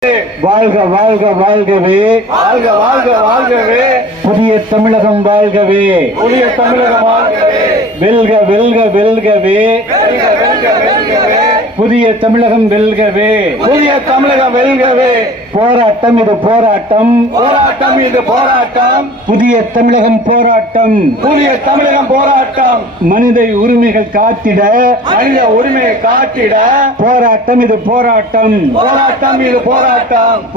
வாழ்க வாழ்க வாழ்கவே, வாழ்க வாழ்க வாழ்கவே, புதிய தமிழகம் வாழ்கவே, புதிய தமிழகம் வாழ்கவே, வெல்க வெல்க வெல்கவே, வெல்க வெல்க வெல்கவே, புதிய தமிழகம் வெல்கவே. புதிய தமிழகம் வெல்கவே. போராட்டம் இது போராட்டம், போராட்டம் இது போராட்டம், புதிய தமிழகம் போராட்டம், புதிய தமிழகம் போராட்டம், மனித உரிமைகள் காத்திட மனித உரிமையை காட்டிட போராட்டம் இது போராட்டம், போராட்டம் இது போராட்டம்,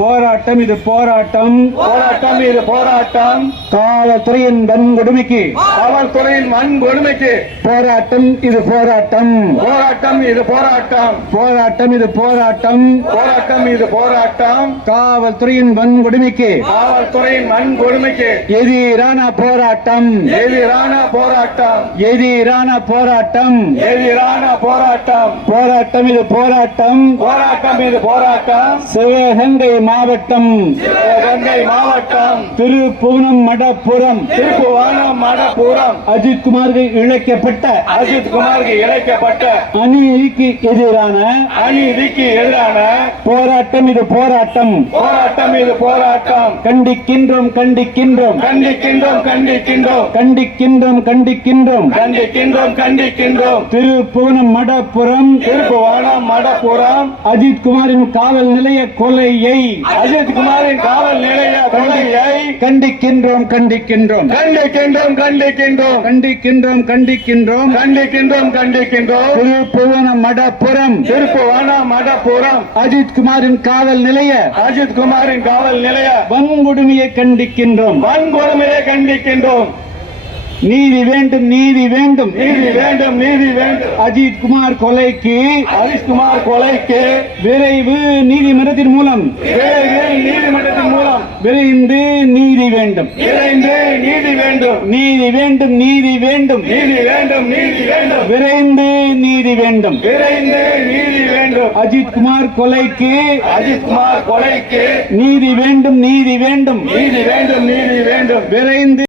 போராட்டம் இது போராட்டம். போராட்டம் இது போராட்டம், காவல்துறையின் வன்கொடுமைக்கு காவல்துறையின் வன்கொடுமைக்கு போராட்டம் இது போராட்டம், போராட்டம் இது போராட்டம், போராட்டம் இது போராட்டம். போராட்டம் இது போராட்டம், காவல்துறையின் வன்கொடுமைக்கு காவல்துறையின் வன்கொடுமைக்கு எதிரான போராட்டம், எதிரான போராட்டம், எதிரான போராட்டம். எதிரான போராட்டம், போராட்டம் இது போராட்டம். போராட்டம் இது போராட்டம். சிவகங்கை மாவட்டம் சிவகங்கை மாவட்டம் திருப்புவனம் மடப்புறம் திருப்புவனம் மடப்புறம் அஜித்குமாருக்கு இழைக்கப்பட்ட அஜித் குமாருக்கு இழைக்கப்பட்ட அநீதிக்கு எதிரான அநீதிக்கு எதிரான போராட்டம் இது போராட்டம். போராட்டம் இது போராட்டம். கண்டிக்கின்றோம் கண்டிக்கின்றோம் கண்டிக்கின்றோம் கண்டிக்கின்றோம் கண்டிக்கின்றோம் கண்டிக்கின்றோம். கண்டிக்கின்றோம் கண்டிக்கின்றோம். திருப்புவனம் மடப்புறம் திருப்புவனம் மடப்புறம் அஜித்குமாரின் காவல் நிலைய கொலையை அஜித் குமாரின் காவல் நிலைய கொலையை கண்டிக்கின்றோம் கண்டிக்கின்றோம் கண்டிக்கின்றோம் கண்டிக்கின்றோம் கண்டிக்கின்றோம் கண்டிக்கின்றோம். கண்டிக்கின்றோம் கண்டிக்கின்றோம். திருப்புவனம் மடப்புறம் திருப்புவனம் மடப்புறம் அஜித்குமாரின் காவல் நிலைய அஜித் குமாரின் காவல் நிலைய வன்கொடுமையை கண்டிக்கின்றோம். வன்கொடுமையை கண்டிக்கின்றோம். நீதி வேண்டும் நீதி வேண்டும். நீதி வேண்டும் நீதி வேண்டும். அஜித்குமார் கொலைக்கு அஜித் குமார் கொலைக்கு விரைவு நீதிமன்றத்தின் மூலம் விரைவில் நீதிமன்றத்தின் மூலம் விரைந்து நீதி வேண்டும் விரைந்து நீதி வேண்டும். நீதி வேண்டும் நீதி வேண்டும். நீதி வேண்டும் நீதி வேண்டும். விரைந்து நீதி வேண்டும். விரைந்து நீதி வேண்டும். அஜித்குமார் கொலைக்கு அஜித் குமார் கொலைக்கு நீதி வேண்டும் நீதி வேண்டும். நீதி வேண்டும் நீதி வேண்டும். விரைந்து